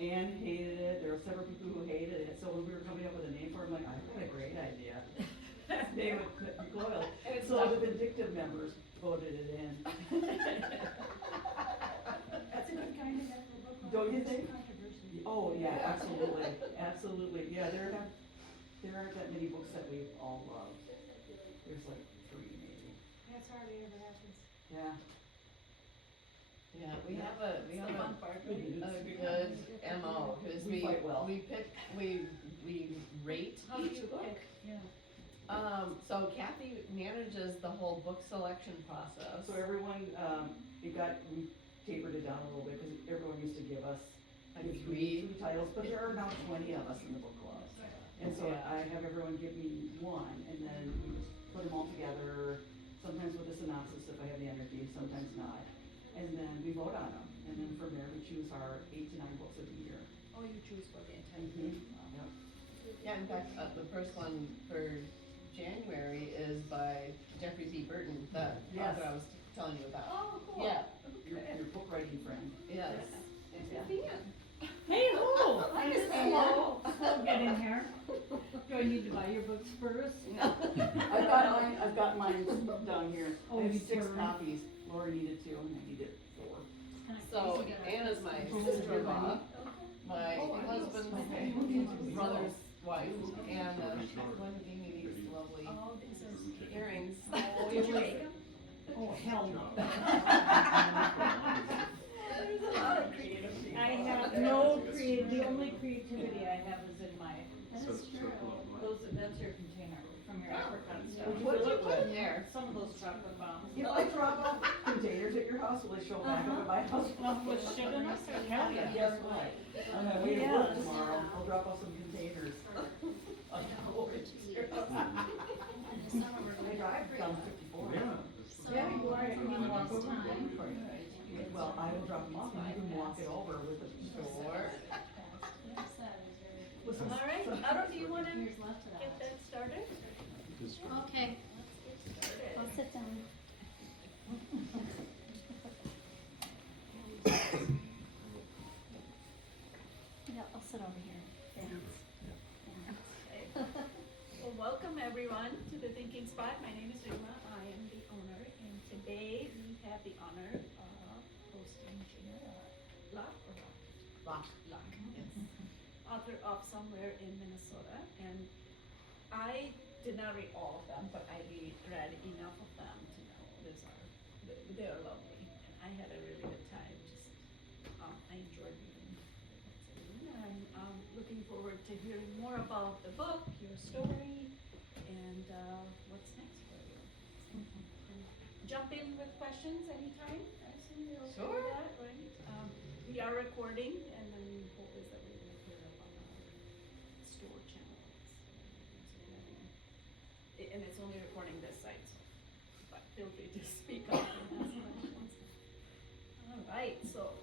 Anne hated it, there were several people who hated it, so when we were coming up with a name for it, I'm like, I've got a great idea. That name would recoil. And So the vindictive members voted it in. That's a good kind of that for book club. Don't you think? Controversy. Oh, yeah, absolutely, absolutely, yeah, there aren't that many books that we all love. There's like 3 maybe, That's hardly ever happens. yeah. Yeah, we have a good MO, because We fight well. we rate each book. Yeah. So Kathy manages the whole book selection process. So everyone, we tapered it down a little bit, because everyone used to give us Like give three. 3 titles, but there are now 20 of us in the book club. And so Yeah. I have everyone give me one, and then we just put them all together, sometimes with a synopsis if I have the energy, sometimes not. And then we vote on them, and then from there we choose our 8 to 9 books of the year. Oh, you choose for the entire Mhm. year. Yep. Yeah, in fact, the first one for January is by Jeffrey B. Burton, the Yes. author I was telling you about. Oh, cool. Yeah, Your book writing friend. yes. Yeah. Hey, who? I'm just Hello. I'll get in here. Do I need to buy your books first? I've got mine down here. I Oh, have you 6 do? copies. Laura needed 2, and I needed 4. So Anna's my sister-in-law, my husband's brother's wife, and she's the one who gave me these lovely Oh, these are. earrings. Oh, did you make them? Oh, hell no. There's a lot of creativity. I have no the only creativity I have is in my, That is true. that's your container from your apricot stuff. What did you put in there? Some of those chocolate bombs. You know, I drop off containers at your house, will they show back up at my house? With shit in it? Hell yeah. Guess what? I'm gonna wait to Yeah. work tomorrow, I'll drop off some containers. I drive down 54. Yeah, you are, you can walk over. Well, I will drop them off and you can walk it over with the Sure. with some. All right, some- Adam, do you wanna Here's left of get that started? Okay, Let's get started. I'll sit down. Yeah, I'll sit over here. Thanks. Well, welcome everyone to the Thinking Spot. My name is Jayna. I am the owner, and today we have the honor of hosting Jayna Locke, Locke, yes. author of Somewhere in Minnesota. And I did not read all of them, but I read enough of them to know they are lovely. And I had a really good time. I enjoyed reading. And I'm looking forward to hearing more about the book, your story, and what's next for you. And jump in with questions anytime. I assume you're okay Sure. with that, right? We are recording, and then the hope is that we will put it up on our store channel. And it's only recording this side, so but feel free to speak up and ask questions. All right, so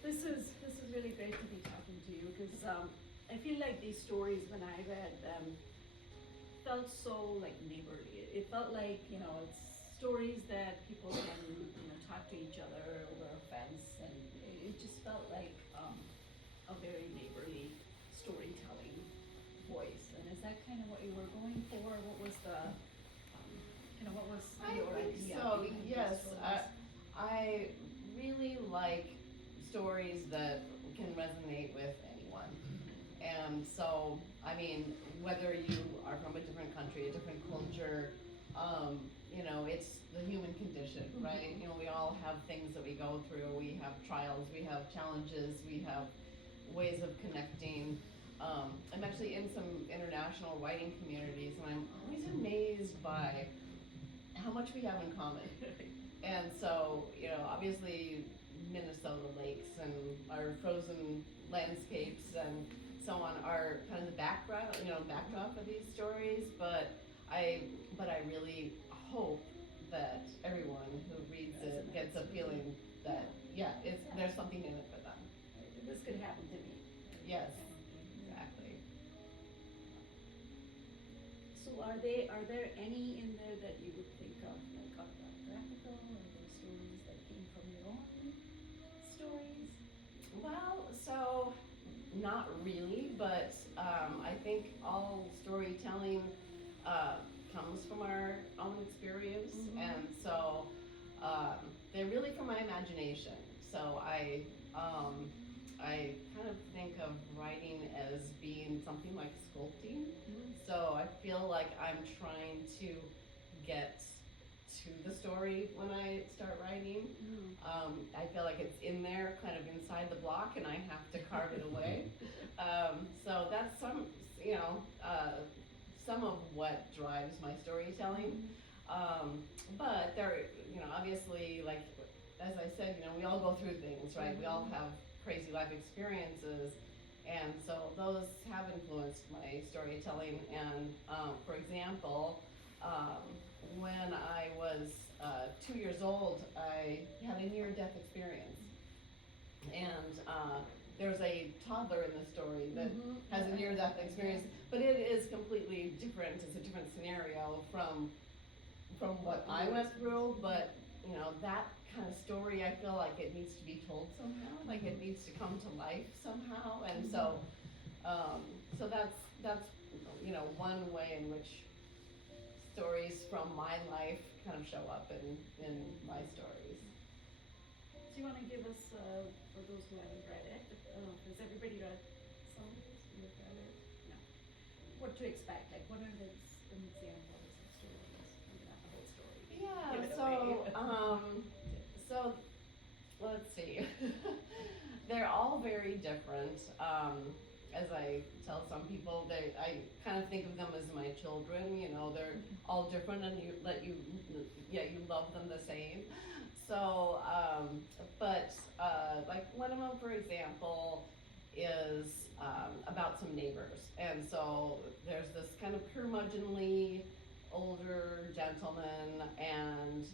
this is really great to be talking to you because I feel like these stories, when I read them, felt so like neighborly. It felt like, it's stories that people can talk to each other over a fence, and it just felt like a very neighborly storytelling voice. And is that kind of what you were going for? What was the what was your I think idea? so, behind these yes. stories? I really like stories that can resonate with anyone. And so, I mean, whether you are from a different country, a different culture, it's the human condition, right? We all have things that we go through. We have trials, we have challenges, we have ways of connecting. I'm actually in some international writing communities, and I'm always amazed by how much we have in common. And so, obviously Minnesota lakes and our frozen landscapes and so on are kind of the background, backdrop of these stories, but I really hope that everyone who reads it gets a feeling that, there's something in it for them. This could happen to me. Yes, exactly. So are there any in there that you would think of like autobiographical, or are there stories that came from your own stories? Well, so not really, but I think all storytelling comes from our own experience, and so they're really from my imagination. So I kind of think of writing as being something like sculpting. So I feel like I'm trying to get to the story when I start writing. I feel like it's in there, kind of inside the block, and I have to carve it away. So that's some of what drives my storytelling. But there, obviously, like as I said, we all go through things, right? We all have crazy life experiences, and so those have influenced my storytelling. And for example, when I was 2 years old, I had a near-death experience, and there's a toddler in the story that has a near-death experience, but it is completely different. It's a different scenario from what I went through, but that kind of story, I feel like it needs to be told somehow, like it needs to come to life somehow, and so that's one way in which stories from my life kind of show up in my stories. Do you want to give us, for those who haven't read it, has everybody read some? You've read it? No. What to expect? Like, what are the examples of stories? Maybe not the whole story. Yeah, Give it so away. so let's see. They're all very different. As I tell some people, I kind of think of them as my children. They're all different, and you love them the same. So, but like one of them, for example, is about some neighbors, and so there's this kind of curmudgeonly older gentleman, and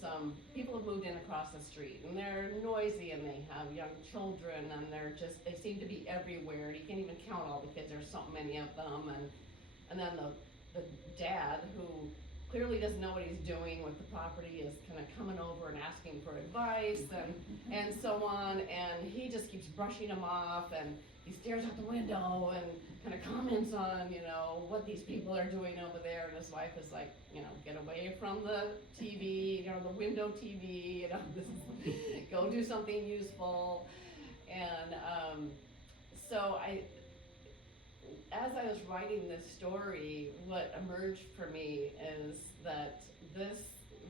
some people have moved in across the street, and they're noisy, and they have young children, and they seem to be everywhere, and you can't even count all the kids. There's so many of them, and then the dad, who clearly doesn't know what he's doing with the property, is kind of coming over and asking for advice and so on, and he just keeps brushing him off, and he stares out the window and kind of comments on, what these people are doing over there, and his wife is like, get away from the TV, the window TV, go do something useful. And so as I was writing this story, what emerged for me is that this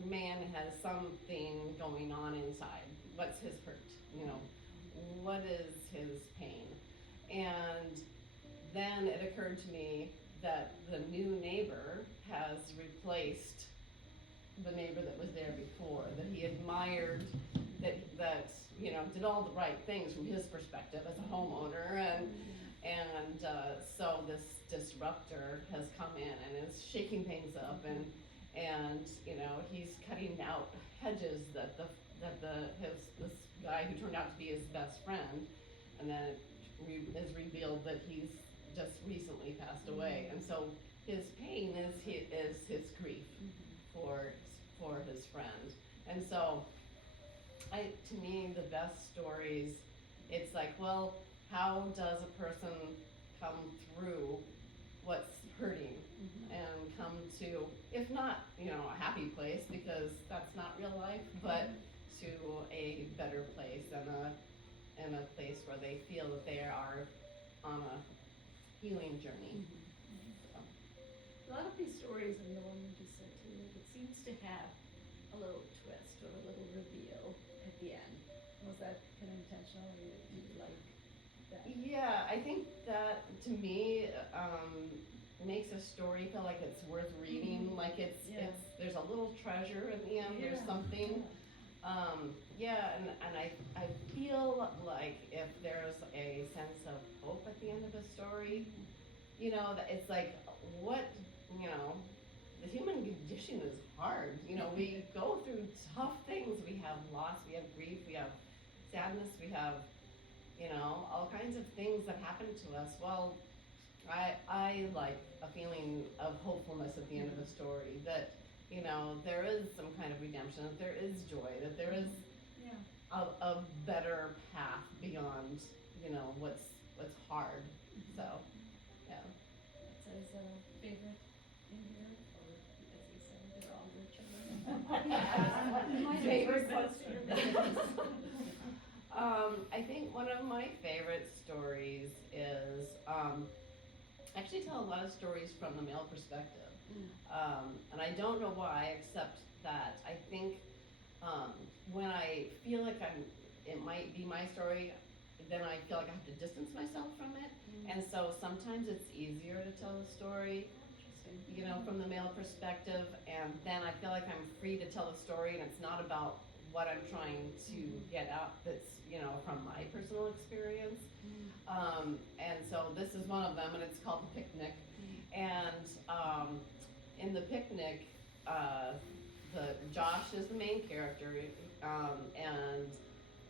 man has something going on inside. What's his hurt? What is his pain? And then it occurred to me that the new neighbor has replaced the neighbor that was there before, that he admired, that did all the right things from his perspective as a homeowner, and so this disruptor has come in and is shaking things up, and he's cutting out hedges that this guy who turned out to be his best friend, and then it is revealed that he's just recently passed away, and so his pain is his grief for his friend. And so to me, the best stories, it's like, well, how does a person come through what's hurting and come to, if not, a happy place, because that's not real life, but to a better place and a place where they feel that they are on a healing journey. A lot of these stories, and the one you just said too, it seems to have a little twist or a little reveal at the end. Was that kind of intentional, or did you like that? Yeah, I think that to me makes a story feel like it's worth reading. Like there's a little treasure at the end. There's something. And I feel like if there's a sense of hope at the end of a story, that it's like the human condition is hard. We go through tough things. We have loss, we have grief, we have sadness, we have all kinds of things that happen to us. Well, I like a feeling of hopefulness at the end of a story, that there is some kind of redemption, that there is joy, that there is a better path beyond you know, what's hard. So, yeah. So is there a favorite in here, or as you said, they're all your children? My favorite I think one of my favorite stories is, I actually tell a lot of stories from the male perspective. And I don't know why, except that I think, when I feel like it might be my story, then I feel like I have to distance myself from it. And so sometimes it's easier to tell the story, you know, from the male perspective, and then I feel like I'm free to tell the story, and it's not about what I'm trying to get out that's, you know, from my personal experience. And so this is one of them, and it's called The Picnic. And in The Picnic, Josh is the main character,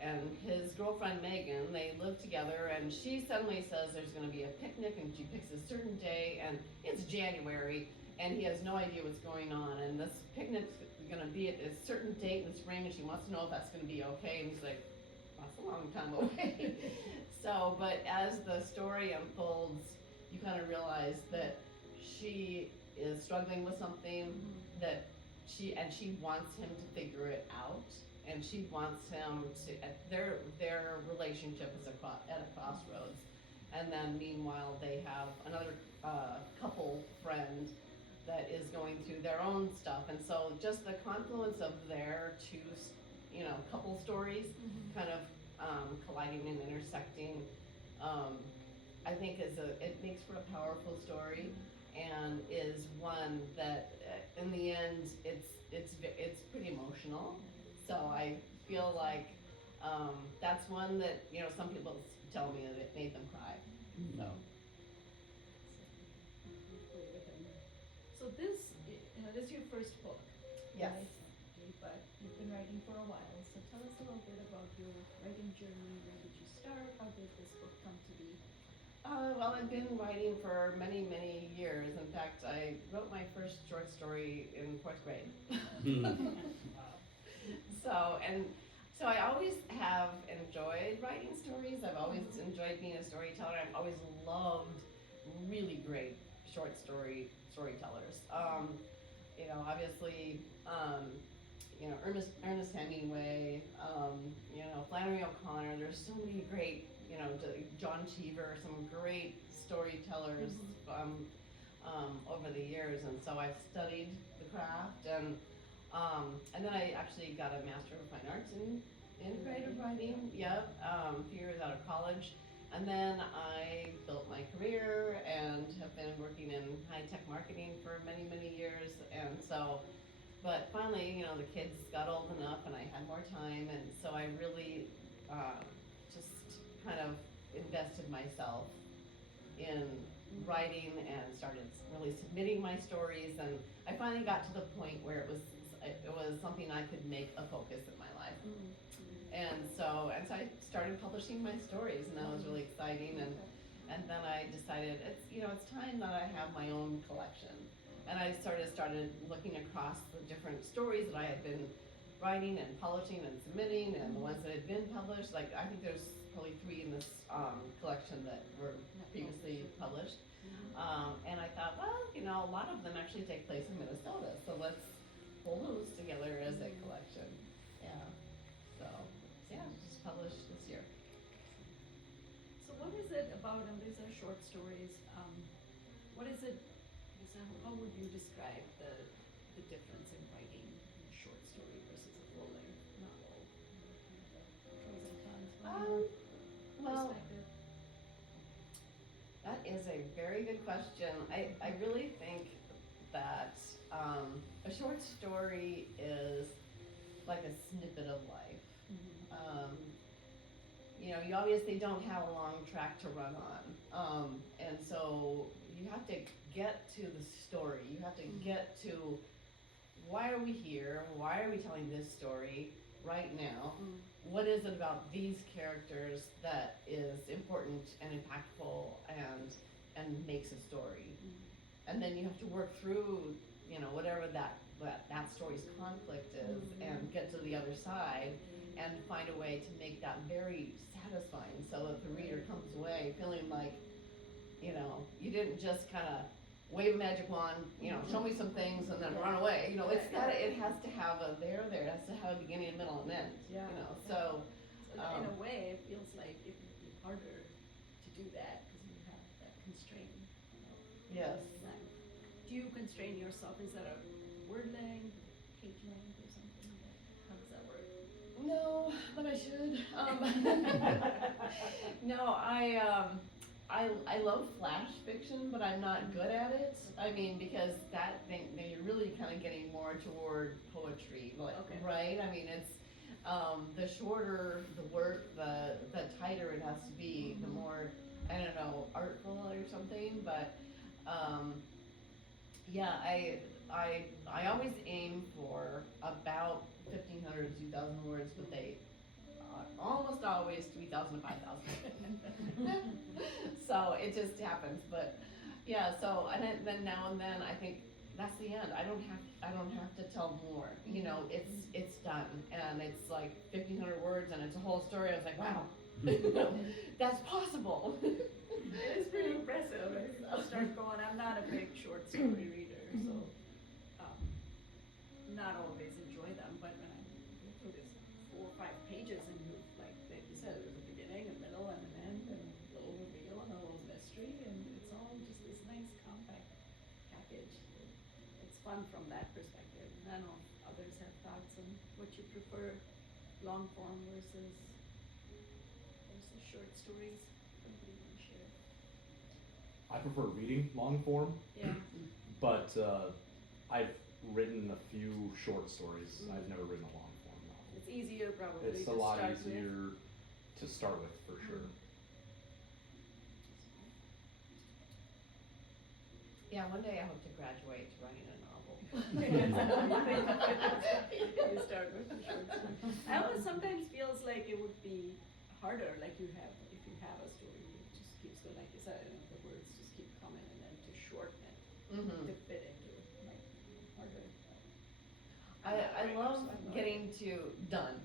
and his girlfriend Megan, they live together, and she suddenly says there's going to be a picnic, and she picks a certain day, and it's January, and he has no idea what's going on, and this picnic's going to be at a certain date in the spring, and she wants to know if that's going to be okay, and he's like, that's a long time away. So, but as the story unfolds, you kind of realize that she is struggling with something that she wants him to figure it out, and she wants him to, their relationship is at a crossroads, and then meanwhile they have another couple friend that is going through their own stuff, and so just the confluence of their two, you know, couple stories kind of colliding and intersecting, I think it makes for a powerful story, and is one that in the end it's pretty emotional. So I feel like that's one that, you know, some people tell me that it made them cry. So. So this, you know, this is your first book. Yes. Right? Okay, but you've been writing for a while, so tell us a little bit about your writing journey. Where did you start? How did this book come to be? Well, I've been writing for many, many years. In fact, I wrote my first short story in 4th grade. So I always have enjoyed writing stories. I've always enjoyed being a storyteller. I've always loved really great short storytellers. You know, obviously, you know, Ernest Hemingway, you know, Flannery O'Connor. There's so many great, you know, John Cheever, some great storytellers over the years, and so I've studied the craft, and then I actually got a Master of Fine Arts in creative writing. Yep, a few years out of college, and then I built my career and have been working in high-tech marketing for many, many years, and so. But finally, you know, the kids got old enough, and I had more time, and so I really just kind of invested myself in writing and started really submitting my stories, and I finally got to the point where it was something I could make a focus in my life. And so I started publishing my stories, and that was really exciting, and then I decided it's time that I have my own collection. And I started looking across the different stories that I had been writing and publishing and submitting, and the ones that had been published. Like, I think there's probably 3 in this collection that were previously published. And I thought, well, you know, a lot of them actually take place in Minnesota, so let's pull those together as a collection. Yeah. So, yeah, just published this year. So what is it about them? These are short stories. What is it? How would you describe the difference in writing a short story versus a full-length novel? Pros and cons from your Well, perspective. that is a very good question. I really think that a short story is like a snippet of life. You know, you obviously don't have a long track to run on, and so you have to get to the story. You have to get to, why are we here? Why are we telling this story right now? What is it about these characters that is important and impactful and makes a story? And then you have to work through, you know, whatever that story's conflict is, and get to the other side and find a way to make that very satisfying so that the reader comes away feeling like, you know, you didn't just kind of wave a magic wand, you know, show me some things and then run away. You know, it's got it has to have a there. It has to have a beginning, middle, and end. Yeah. You know, so. So in a way, it feels like it would be harder to do that because you have that constraint. You know, Yes. design. Do you constrain yourself? Is that a word length, page length, or something? How does that work? No, but I should. No, I love flash fiction, but I'm not good at it. I mean, because that thing, you're really kind of getting more toward poetry, like, Okay. right? I mean, it's the shorter the work, the tighter it has to be, the more, I don't know, artful or something. But yeah, I always aim for about 1,500 to 2,000 words, but they almost always 3,000 to 5,000. So it just happens, but yeah. So and then now and then I think that's the end. I don't have to tell more. You know, it's done, and it's like 1,500 words, and it's a whole story. I was like, wow, that's possible. It is pretty impressive. I start going. I'm not a big short story reader, so not always enjoy them. But when I go through this 4 or 5 pages, and you like you said, there's a beginning, a middle, and an end, and a little reveal and a little mystery, and it's all just this nice compact package. It's fun from that perspective. I don't know if others have thoughts on what you prefer, long form versus short stories. Somebody want to share? I prefer reading long form, Yeah. but I've written a few short stories. I've never written a long form novel. It's easier probably It's to a lot start easier to start with, for sure. Yeah, one day I hope to graduate to writing a novel. You start with the short story. I always sometimes feels like it would be harder, like if you have a story, it just keeps going, like you said, the words just keep coming, and then to shorten it, to fit into it, might be harder. I love getting to done.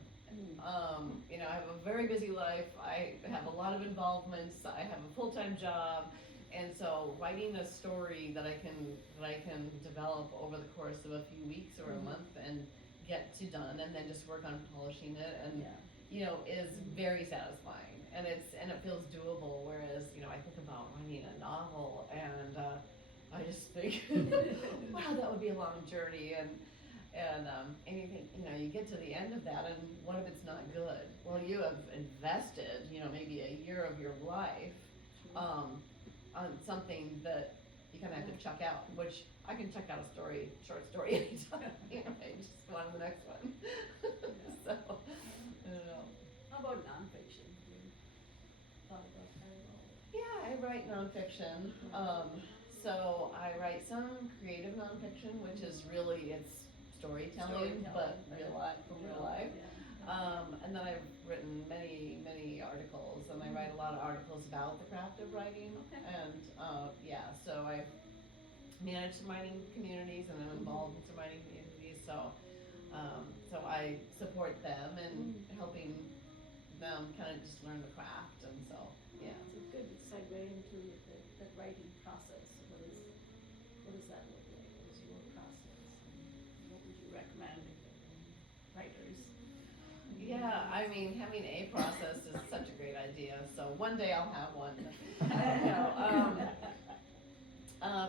You know, I have a very busy life. I have a lot of involvements. I have a full-time job, and so writing a story that I can develop over the course of a few weeks or a month and get to done, and then just work on polishing it, and you know, is very satisfying, and it feels doable. Whereas, you know, I think about writing a novel, and I just think, wow, that would be a long journey, and you think, you know, you get to the end of that, and what if it's not good? Well, you have invested, you know, maybe a year of your life on something that you kind of have to chuck out, which I can chuck out a short story anytime. You know, I just go on to the next one. So, I don't know. How about nonfiction? Have you thought about that at all? Yeah, I write nonfiction. So I write some creative nonfiction, which is really, it's storytelling, but real life, from real life. And then I've written many articles, and I write a lot of articles about the craft of writing. Okay. And yeah, so I've managed some writing communities, and I'm involved in some writing communities. So I support them and helping them kind of just learn the craft, and so yeah. It's a good segue into the writing process. What does that look like? What is your process? And what would you recommend writers? Yeah, I mean, having a process is such a great idea, so one day I'll have one.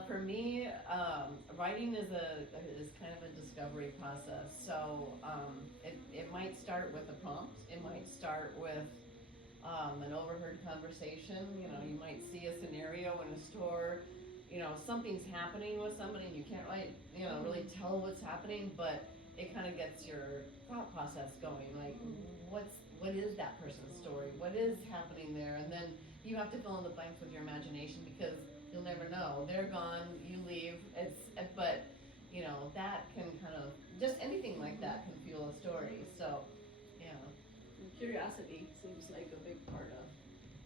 For me, writing is kind of a discovery process. So it might start with a prompt. It might start with an overheard conversation. You know, you might see a scenario in a store. You know, something's happening with somebody, and you can't really tell what's happening, but it kind of gets your thought process going. Like, what is that person's story? What is happening there? And then you have to fill in the blanks with your imagination, because you'll never know. They're gone, you leave. But you know, that can kind of, just anything like that can fuel a story. So, yeah. And curiosity seems like a big part of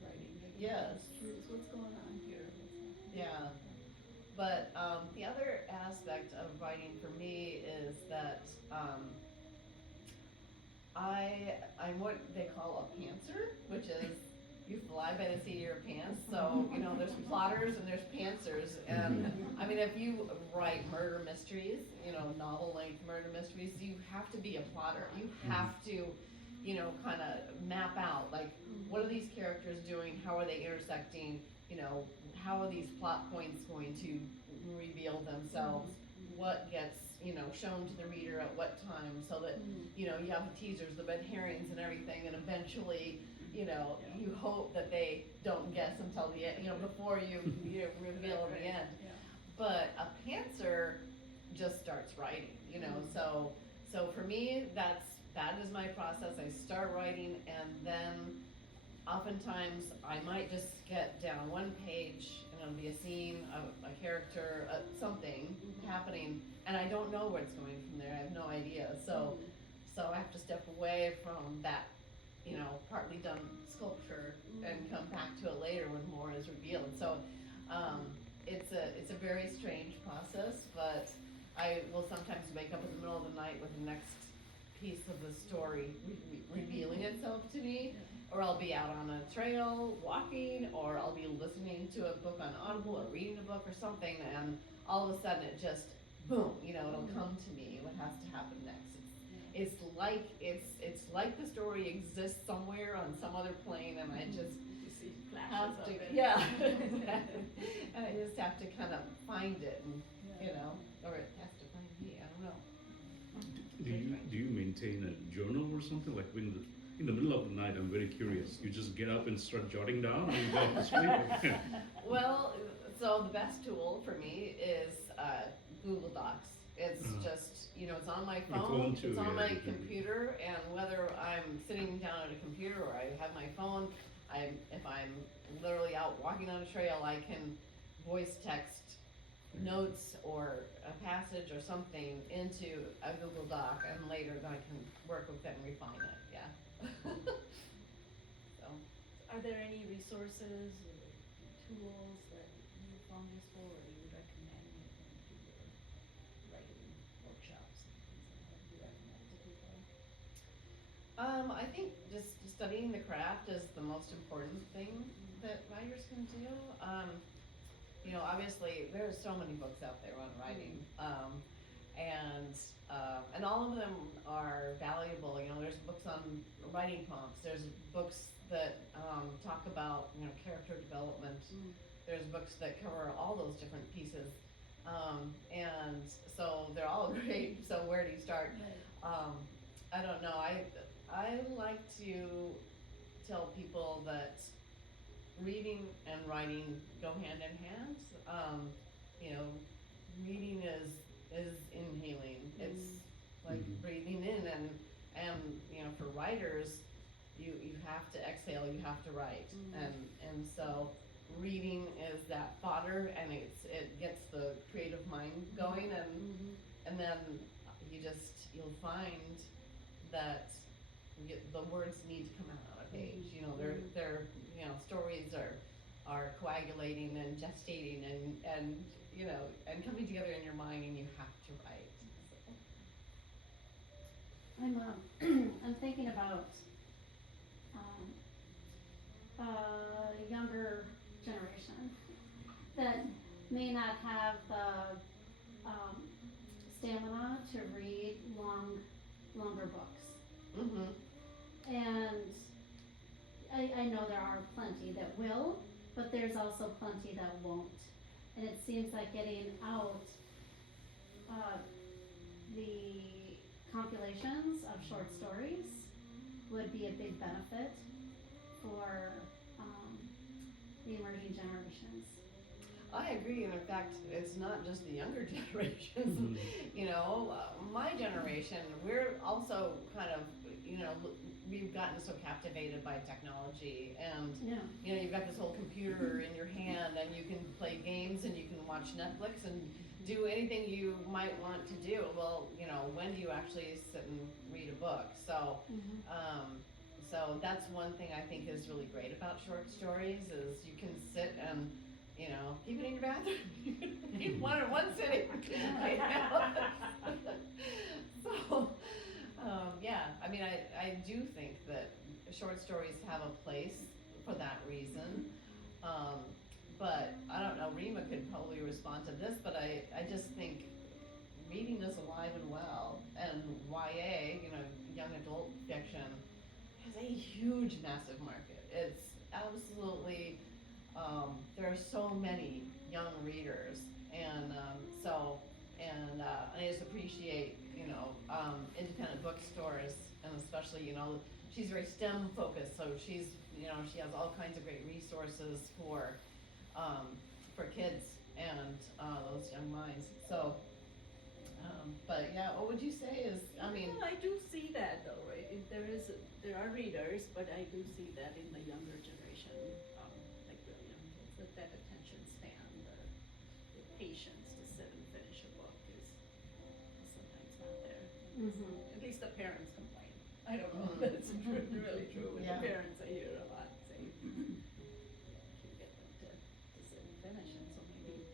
writing. Like, Yes. Curious, what's going on here? Yeah. But the other aspect of writing for me is that I'm what they call a pantser, which is you fly by the seat of your pants. So, you know, there's plotters and there's pantsers. And I mean, if you write murder mysteries, you know, novel-length murder mysteries, you have to be a plotter. You have to, you know, kind of map out, like, what are these characters doing? How are they intersecting? You know, how are these plot points going to reveal themselves? What gets, you know, shown to the reader at what time, so that, you know, you have the teasers, the red herrings and everything, and eventually, you know, you hope that they don't guess until the end, you know, before you reveal at the end. Yeah. But a pantser just starts writing, you know, so for me, that is my process. I start writing, and then oftentimes I might just get down one page, and it'll be a scene, a character, something happening, and I don't know where it's going from there. I have no idea. So I have to step away from that, you know, partly done sculpture and come back to it later when more is revealed. So it's a very strange process, but I will sometimes wake up in the middle of the night with the next piece of the story revealing itself to me. Or I'll be out on a trail walking, or I'll be listening to a book on Audible or reading a book or something, and all of a sudden it just, boom, you know, it'll come to me what has to happen next. It's like the story exists somewhere on some other plane, and I just You see have flashes to, of it. yeah, exactly. And I just have to kind of find it, and you know, or it has to find me. I don't know. Do you maintain a journal or something, like in the middle of the night? I'm very curious. You just get up and start jotting down, and you go to sleep. Well, so the best tool for me is Google Docs. It's just, you know, it's on my Your phone, phone too, it's on yeah, my you can- computer, and whether I'm sitting down at a computer or I have my phone, if I'm literally out walking on a trail, I can voice text notes or a passage or something into a Google Doc, and later then I can work with it and refine it, yeah. So. Are there any resources or tools that you found useful, or you would recommend when you do your writing workshops and things like that? Do you recommend to people? I think just studying the craft is the most important thing that writers can do. You know, obviously there's so many books out there on writing, and all of them are valuable. You know, there's books on writing prompts. There's books that talk about, you know, character development. There's books that cover all those different pieces, and so they're all great. So where do you start? I don't know. I like to tell people that reading and writing go hand in hand. You know, reading is inhaling. It's like breathing in, and you know, for writers, you have to exhale. You have to write, and so reading is that fodder, and it gets the creative mind going, and then you'll find that the words need to come out on a page. You know, they're you know, stories are coagulating and gestating and you know, and coming together in your mind, and you have to write. So. I'm thinking about a younger generation that may not have the stamina to read longer books. And I know there are plenty that will, but there's also plenty that won't. And it seems like getting out the compilations of short stories would be a big benefit for the emerging generations. I agree, and in fact, it's not just the younger generations. You know, my generation, we're also kind of, you know, we've gotten so captivated by technology, and you know, you've got this whole computer in your hand, and you can play games, and you can watch Netflix, and do anything you might want to do. Well, you know, when do you actually sit and read a book? So, so that's one thing I think is really great about short stories, is you can sit and, you know, keep it in your bathroom. You can read one in one sitting. You know? So, yeah, I mean, I do think that short stories have a place for that reason. But I don't know, Rima could probably respond to this, but I just think reading is alive and well, and YA, you know, young adult fiction, has a huge, massive market. It's absolutely, there are so many young readers, and I just appreciate, you know, independent bookstores, and especially, you know, she's very STEM focused, so she's, you know, she has all kinds of great resources for kids and those young minds. So, but yeah, what would you say is, I mean, Well, I do see that though, right? There are readers, but I do see that in the younger generation, like the young kids, that attention span, the patience to sit and finish a book is sometimes not there. At least the parents complain. I don't know if that's really true with Yeah. the parents. I hear a lot say, "Can't get them to sit and finish," and so maybe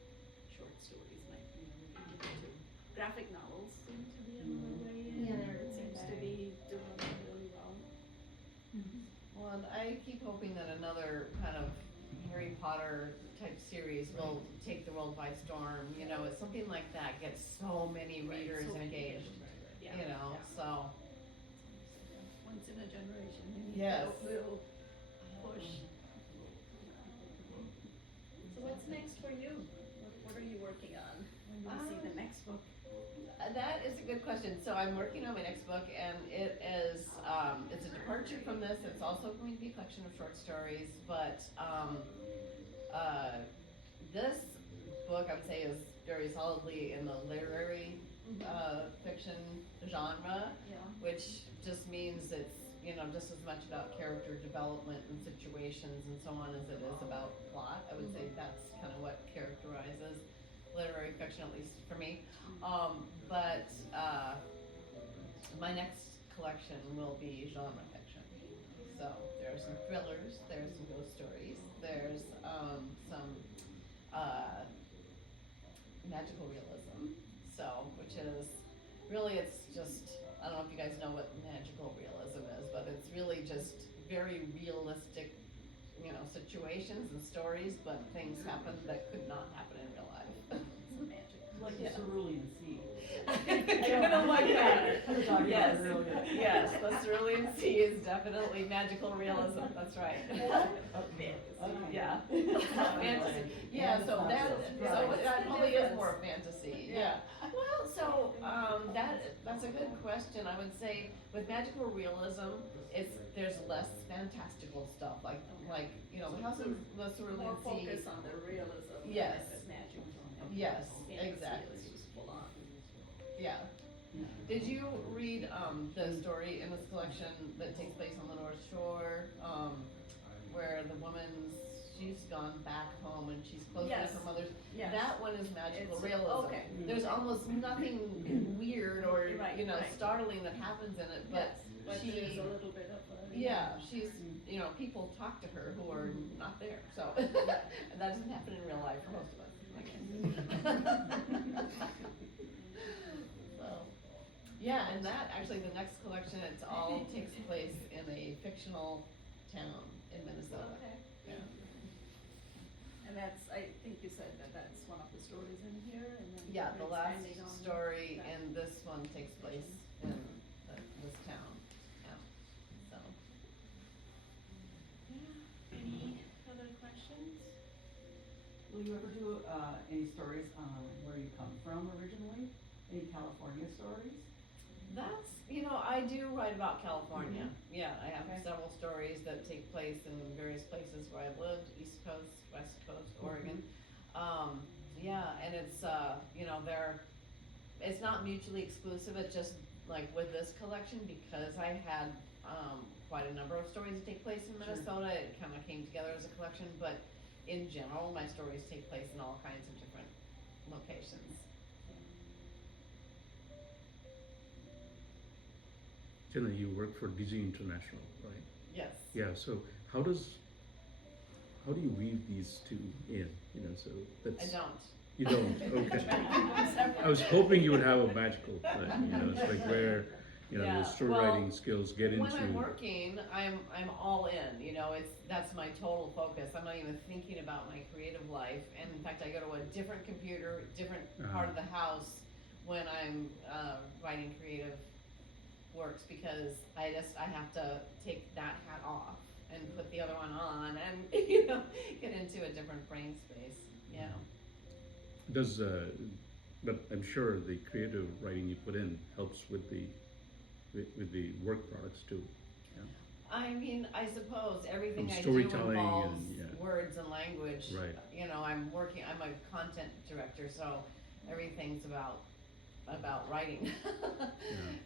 short stories might be a way to get to. Graphic novels seem to be another way, and Yeah, they're it seems to be doing really well. well, and I keep hoping that another kind of Harry Potter type series will take the world by storm. You know, it's something like that gets so many Right, readers so many engaged. people, yeah, You know, yeah. so Once in a generation, maybe Yes. little push. So what's next for you? What are you working on? When do you see the next book? that is a good question. So I'm working on my next book, and it is it's a departure from this. It's also going to be a collection of short stories, but this book I would say is very solidly in the literary fiction genre, Yeah. which just means it's, you know, just as much about character development and situations and so on as it is about plot. I would say that's kind of what characterizes literary fiction, at least for me. But my next collection will be genre fiction. So there are some thrillers, there's some ghost stories, there's some magical realism. So, which is really, it's just, I don't know if you guys know what magical realism is, but it's really just very realistic, you know, situations and stories, but things happen that could not happen in real life. Some magic. Like Yeah. the cerulean sea. Kind of like that. You're talking Yes, about cerulean. yes, the cerulean sea is definitely magical realism, that's right. Okay. Yeah, it's not fantasy. Yeah, And so it's not that, so so surprising. that probably is more fantasy, yeah. Well, so, that's a good question. I would say with magical realism, there's less fantastical stuff, like, you know, the House of the Cerulean More Sea. focus on the realism. Yes. than the magic. Yes, Fantasy exactly. is just full on. Yeah. Did you read, the story in this collection that takes place on the North Shore, where the she's gone back home and she's close Yes. with her mother's? Yes. That one is magical It's- realism. okay. There's almost nothing weird or, Right, you know, right. startling that happens in it, but Yes, but she, there's a little bit of a. yeah, she's, you know, people talk to her who are not there, so. And that doesn't happen in real life for most of us, I guess. So, yeah, and that, actually, the next collection, it's all takes place in a fictional town in Minnesota. Okay. Yeah. And I think you said that's one of the stories in here, and then. Yeah, the you're last expanding on story that. in this one takes place in this town, yeah, so. Any other questions? Will you ever do, any stories on where you come from originally? Any California stories? That's, you know, I do write about California. Yeah, I have Okay. several stories that take place in various places where I've lived, East Coast, West Coast, Oregon. Yeah, and it's, you know, it's not mutually exclusive, it's just like with this collection, because I had, quite a number of stories that take place in Sure. Minnesota, it kinda came together as a collection, but in general, my stories take place in all kinds of different locations. Jenna, you work for Digi International, right? Yes. Yeah, so how do you weave these two in, you know, so I that's. don't. You don't, okay. I was hoping you would have a magical thing, you know, it's like where you know, Yeah, your story well, writing skills get into. When I'm working, I'm all in, you know, that's my total focus. I'm not even thinking about my creative life. And in fact, I go to a different computer, different part of the house when I'm writing creative works, because I have to take that hat off and put the other one on and, you know, get into a different brain space. Yeah. Does, but I'm sure the creative writing you put in helps with the work products too. I mean, I suppose everything From I do storytelling involves and, yeah. words and language. Right. You know, I'm a content director, so everything's about writing.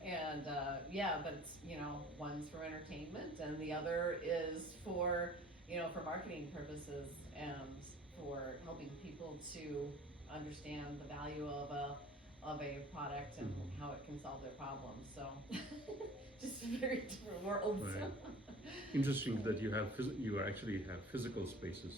And, yeah, but it's, you know, one's for entertainment and the other is for, you know, for marketing purposes and for helping people to understand the value of a product and how it can solve their problems, so. Just very different worlds. Right. Interesting that you actually have physical spaces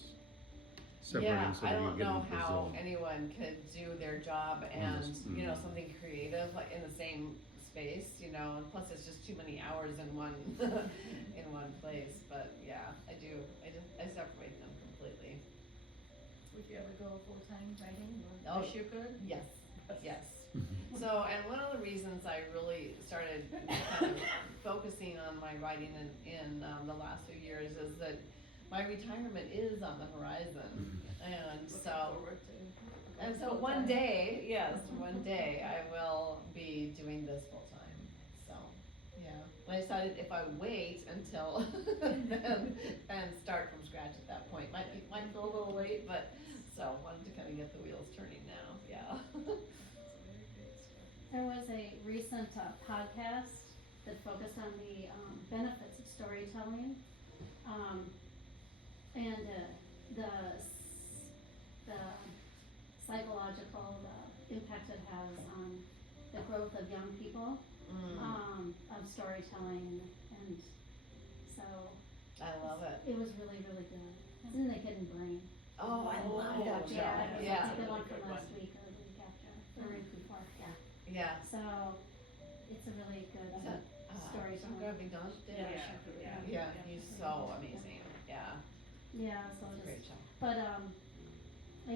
separating so I that you don't get know into the how zone. anyone could do their job and, you know, Mm. something creative like in the same space, you know, and plus it's just too many hours in one, in one place, but yeah, I separate them completely. Would you ever go full-time writing, or Oh, wish you could? Yes, yes. So, and one of the reasons I really started kind of focusing on my writing in the last few years is that my retirement is on the horizon, and Looking so. forward to And so full-time. one day, yes, one day I will be doing this full time. So, yeah. I decided if I wait until then and start from scratch at that point, might feel a little late, but so wanted to kind of get the wheels turning now. Yeah. There was a recent podcast that focused on the benefits of storytelling, and the psychological impact it has on the growth of young people, of storytelling, and so I love it. it was really, really good. It's in the Hidden Brain. Oh, I love that show. Yeah, Yeah. it's a good one Really from good last one. week or the week after, or the week before, yeah. Yeah. So, it's a really good Is that, storytelling. Yeah, he's so amazing. Yeah. Yeah, so It's a great just, show. but,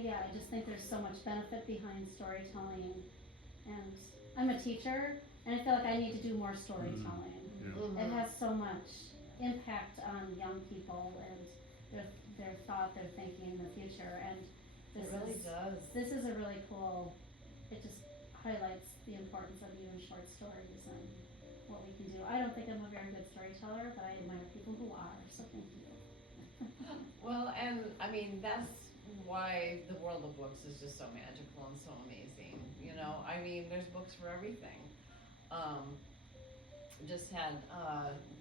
yeah, I just think there's so much benefit behind storytelling, and I'm a teacher, and I feel like I need to do more storytelling. It has so much impact on young people and their thought, their thinking in the future, and It really does. this is a really cool, it just highlights the importance of even short stories and what we can do. I don't think I'm a very good storyteller, but I admire people who are, so thank you. Well, and I mean, that's why the world of books is just so magical and so amazing. You know, I mean, there's books for everything. Just had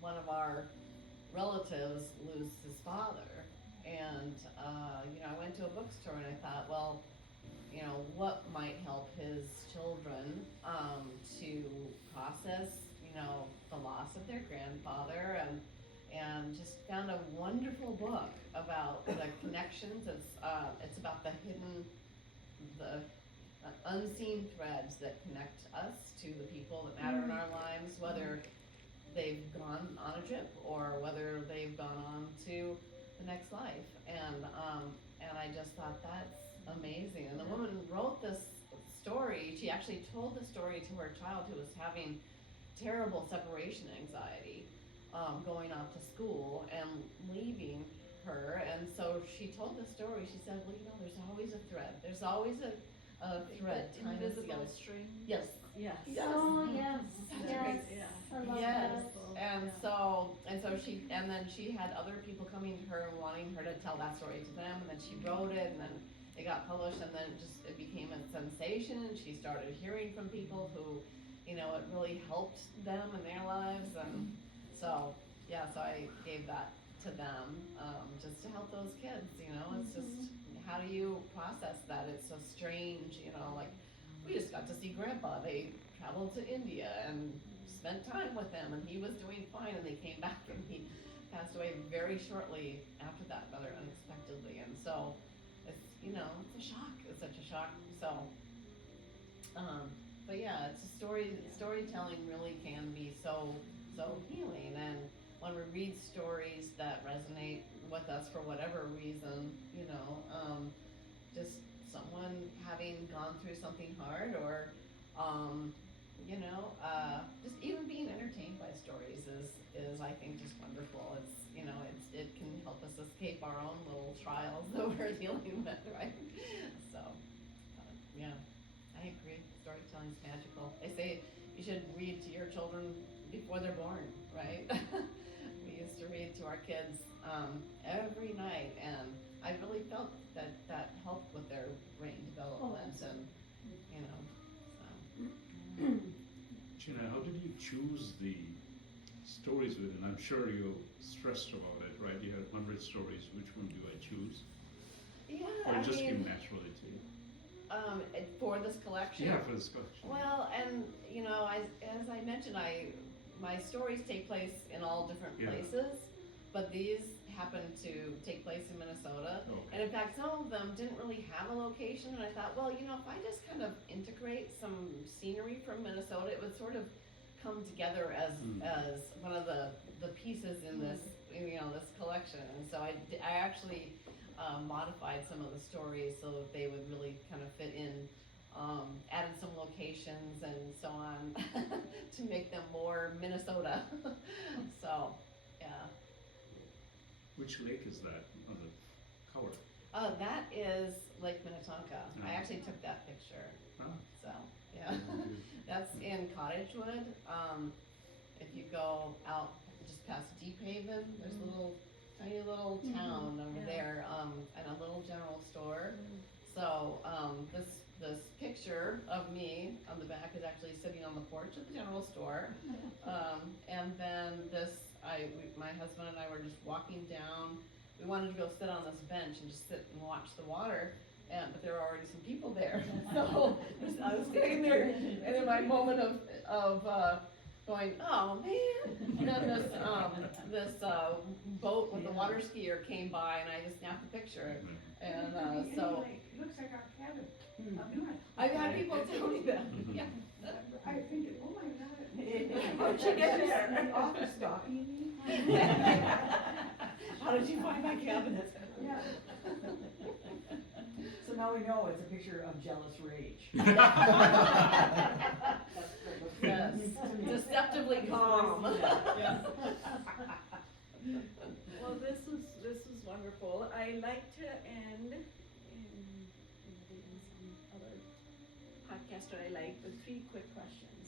one of our relatives lose his father, and you know, I went to a bookstore and I thought, well, you know, what might help his children to process, you know, the loss of their grandfather, and just found a wonderful book about the connections. It's about the hidden, the unseen threads that connect us to the people that matter in our lives, whether they've gone on a trip or whether they've gone on to the next life. And I just thought that's amazing. And the woman wrote this story. She actually told the story to her child who was having terrible separation anxiety, going off to school and leaving her. And so she told the story. She said, well, you know, there's always a thread. There's always a thread tying us together. Invisible string. Yes. Yes. Yes. Oh, yes, That's yes, great. Yeah. I love Yes, that. and so she had other people coming to her and wanting her to tell that story to them, and then she wrote it, and then it got published, and then it became a sensation, and she started hearing from people who, you know, it really helped them in their lives, and so, yeah, so I gave that to them, just to help those kids, you know, it's just, how do you process that? It's so strange, you know, like, we just got to see Grandpa. They traveled to India and spent time with him, and he was doing fine, and they came back, and he passed away very shortly after that, rather unexpectedly, and so, it's, you know, it's a shock, it's such a shock, so, but yeah, it's a storytelling really can be so healing, and when we read stories that resonate with us for whatever reason, just someone having gone through something hard, or just even being entertained by stories is I think just wonderful. It can help us escape our own little trials that we're dealing with, right? So, yeah, I agree. Storytelling's magical. They say you should read to your children before they're born, right? We used to read to our kids every night, and I really felt that helped with their brain development, and so. Jayna, how did you choose the stories within? I'm sure you stressed about it, right? You had 100 stories. Which one do I choose? Yeah, Or I it just mean, came naturally to you? for this collection. Yeah, for this collection. Well, and as I mentioned, my stories take place in all different Yeah. places, but these happen to take place in Minnesota. Okay. And in fact, some of them didn't really have a location, and I thought, well, if I just kind of integrate some scenery from Minnesota, it would sort of come together as one of the pieces in this this collection. And so I actually modified some of the stories so that they would really kind of fit in, added some locations and so on to make them more Minnesota. So, yeah. Which lake is that on the cover? That is Lake Minnetonka. I Oh. actually took that picture. Ah. So, yeah. That's in Cottagewood. If you go out just past Deep Haven, there's a tiny little town over Yeah. there, and a little general store. So, this picture of me on the back is actually sitting on the porch of the general store. And then my husband and I were just walking down. We wanted to go sit on this bench and just sit and watch the water. But there were already some people there. So I was sitting there, and in my moment of going, oh man, and then this boat with the water skier came by, and I just snapped the picture. And so It looks like our cabin. I've had people tell me that. Yeah. I think, oh my God. How'd you get there? Author stalking me? How did you find my cabinet? Yeah. So now we know it's a picture of jealous rage. Yes, deceptively calm. Well, this is wonderful. I like to end in some other podcaster I like with 3 quick questions.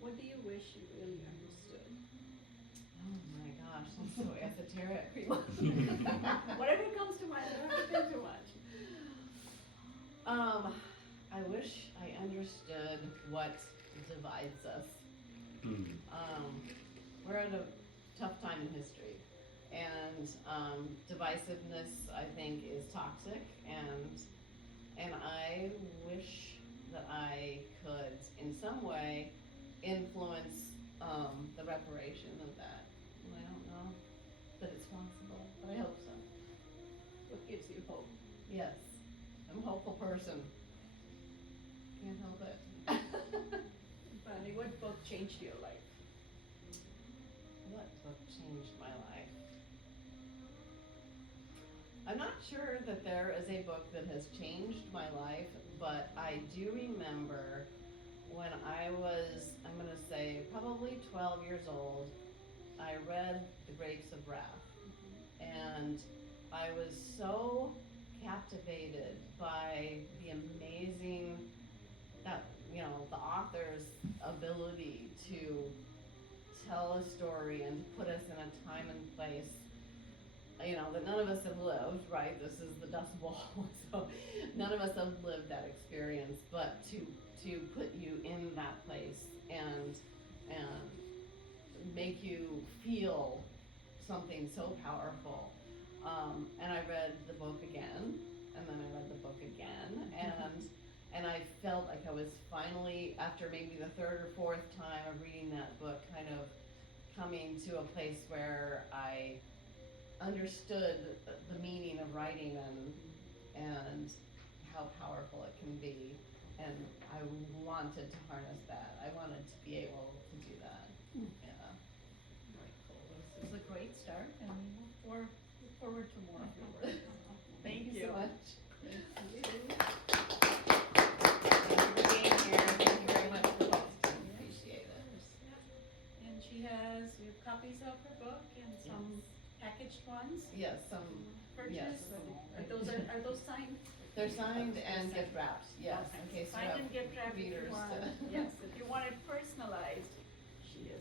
What do you wish you really understood? Oh my gosh, that's so esoteric. Whatever comes to mind, don't have to think too much. I wish I understood what divides us. We're at a tough time in history, and divisiveness, I think, is toxic, and I wish that I could, in some way, influence the reparation of that. And I don't know that it's possible, but I hope so. What gives you hope? Yes, I'm a hopeful person. Can't help it. Finally, what book changed your life? What book changed my life? I'm not sure that there is a book that has changed my life, but I do remember when I was, I'm going to say, probably 12 years old, I read The Grapes of Wrath. And I was so captivated by the amazing, the author's ability to tell a story and to put us in a time and place, that none of us have lived, right? This is the Dust Bowl, so none of us have lived that experience, but to put you in that place and make you feel something so powerful. And I read the book again, and then I read the book again, and I felt like I was finally, after maybe the 3rd or 4th time of reading that book, kind of coming to a place where I understood the meaning of writing and how powerful it can be. And I wanted to harness that. I wanted to be able to do that. Yeah. Very cool. This is a great start, and we look forward to more of your work. Thank you so much. Thank you. Thank you for being here. Thank you very much for hosting. Appreciate it. And we have copies of her book and some packaged ones Yes, some, purchased. yes. Are those signed? They're signed and gift wrapped, yes, in case you Signed have and gift wrapped if you readers want, to. yes, if you want it personalized, she is